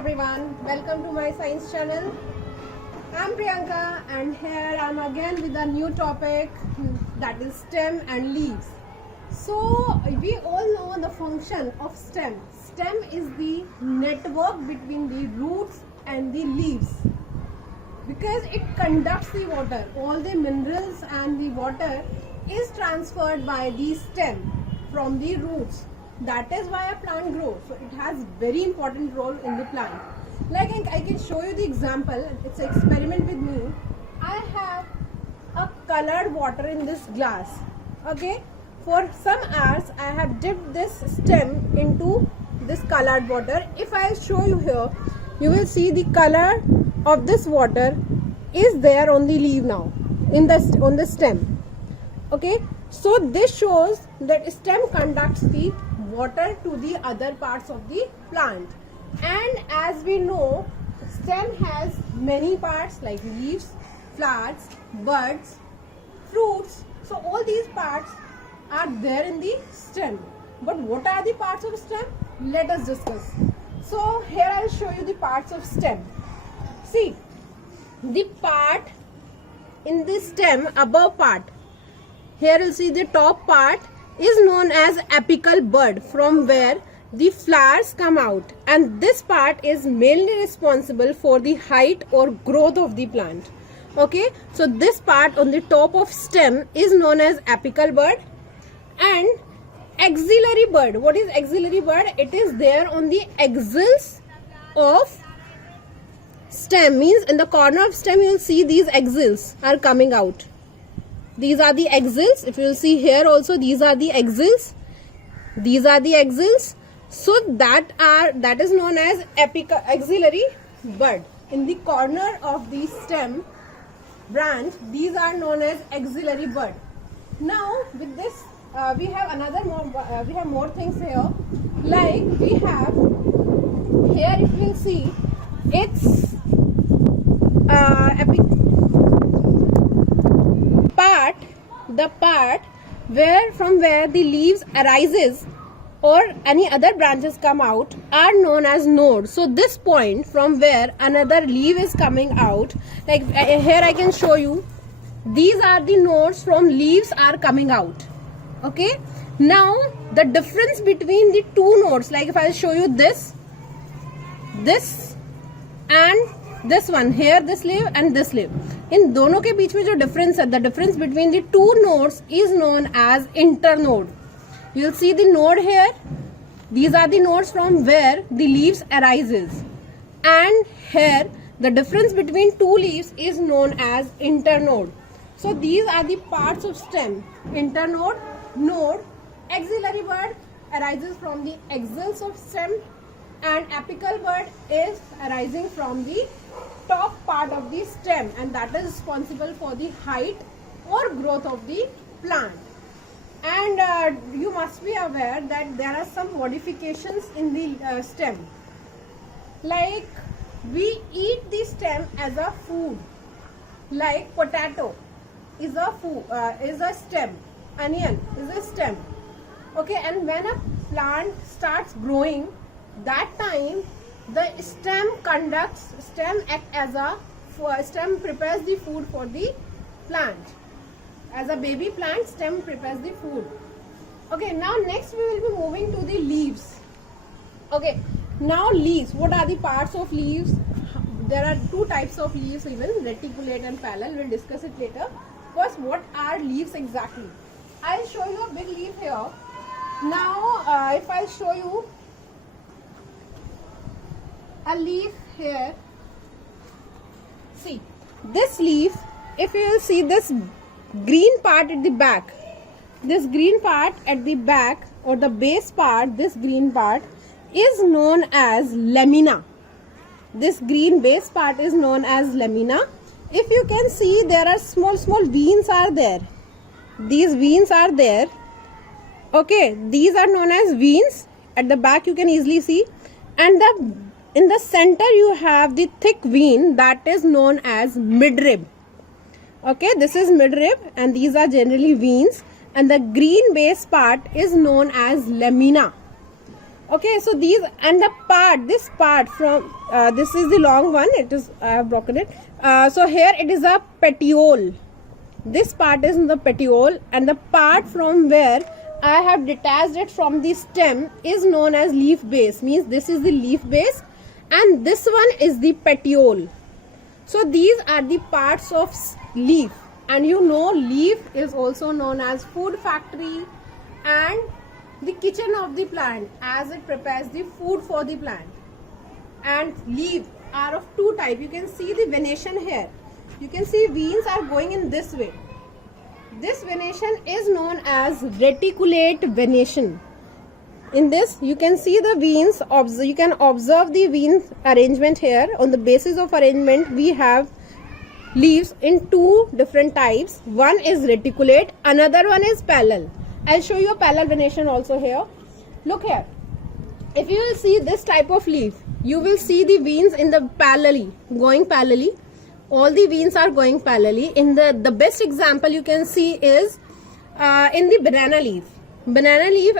everyone, welcome to my science channel. I'm Priyanka and here I'm again with a new topic, that is stem and leaves. So we all know the function of stem. Stem is the network between the roots and the leaves because it conducts the water. All the minerals and the water is transferred by the stem from the roots. That is why a plant grows. So it has very important role in the plant. Like I can show you the example. It's an experiment with me. I have a colored water in this glass. Okay. For some hours I have dipped this stem into this colored water. If I show you here, you will see the color of this water is there on the leaf now, on the stem. Okay. So this shows that stem conducts the water to the other parts of the plant, and as we know, stem has many parts like leaves, flowers, buds, fruits. So all these parts are there in the stem. But what are the parts of stem? Let us discuss. So here I will show you the parts of stem. See, the part in the stem, above part, here you'll see the top part is known as apical bud, from where the flowers come out, and this part is mainly responsible for the height or growth of the plant. Okay, so this part on the top of stem is known as apical bud. And axillary bud, what is axillary bud? It is there on the axils of stem, means in the corner of stem you will see these axils are coming out. These are the axils. If you will see here also, these are the axils. These are the axils. So that is known as axillary bud. In the corner of the stem branch, these are known as axillary bud. Now with this, we have more things here. Like we have here, if you will see, it's the part from where the leaves arises or any other branches come out are known as nodes. So this point from where another leaf is coming out, like here I can show you, these are the nodes from leaves are coming out. Okay, now the difference between the two nodes, like if I show you this and this one here, this leaf and this leaf, इन दोनों के बीच में जो difference है, the difference between the two nodes is known as internode. You will see the node here. These are the nodes from where the leaves arises, and here the difference between two leaves is known as internode. So these are the parts of stem: internode, node, axillary bud arises from the axils of stem, and apical bud is arising from the top part of the stem, and that is responsible for the height or growth of the plant. And you must be aware that there are some modifications in the stem. Like we eat the stem as a food. Like potato is a stem, onion is a stem. Okay, and when a plant starts growing, that time the stem acts as stem prepares the food for the plant. As a baby plant, stem prepares the food. Okay, now next we will be moving to the leaves. Okay, now leaves. What are the parts of leaves? There are two types of leaves, even reticulate and parallel. We'll discuss it later. First, what are leaves exactly? I'll show you a big leaf here. Now, if I show you a leaf here, see this leaf, if you will see this green part at the back, this green part at the back, or the base part, this green part is known as lamina. This green base part is known as lamina. If you can see, there are small veins are there. These veins are there. Okay, these are known as veins. At the back you can easily see, and in the center you have the thick vein that is known as midrib. Okay, this is midrib, and these are generally veins, and the green base part is known as lamina. Okay, so these and this part from this is the long one. It is, I have broken it. So here it is a petiole. This part is the petiole, and the part from where I have detached it from the stem is known as leaf base. Means this is the leaf base, and this one is the petiole. So these are the parts of leaf, and you know leaf is also known as food factory and the kitchen of the plant, as it prepares the food for the plant. And leaves are of two types. You can see the venation here. You can see veins are going in this way. This venation is known as reticulate venation. In this you can see the veins. You can observe the vein arrangement here. On the basis of arrangement, we have leaves in two different types. One is reticulate, another one is parallel. I'll show you a parallel venation also here. Look here. If you will see this type of leaf, you will see the veins in the going parallelly. All the veins are going parallelly. In the best example you can see is in the banana leaf. Banana leaf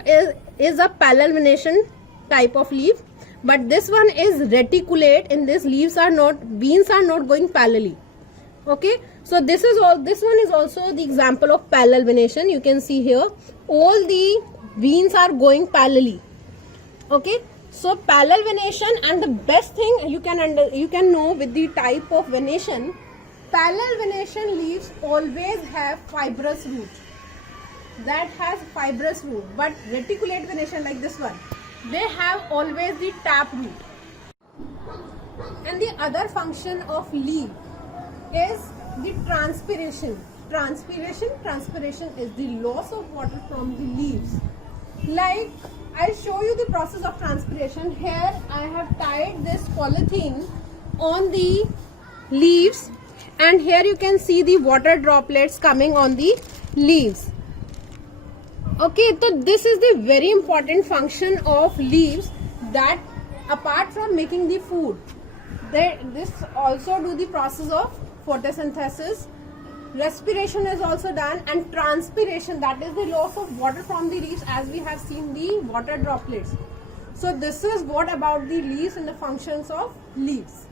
is a parallel venation type of leaf, but this one is reticulate. In this, veins are not going parallelly. Okay, so this one is also the example of parallel venation. You can see here all the veins are going parallelly. Okay, so parallel venation, and the best thing you can know with the type of venation, parallel venation leaves always have fibrous root. That has fibrous root, but reticulate venation like this one, they have always the tap root. And the other function of leaf is the transpiration. Transpiration is the loss of water from the leaves. Like, I'll show you the process of transpiration. Here I have tied this polythene on the leaves, and here you can see the water droplets coming on the leaves. Okay, so this is the very important function of leaves, that apart from making the food, this also do the process of photosynthesis. Respiration is also done, and transpiration, that is the loss of water from the leaves, as we have seen the water droplets. So this is what about the leaves and the functions of leaves.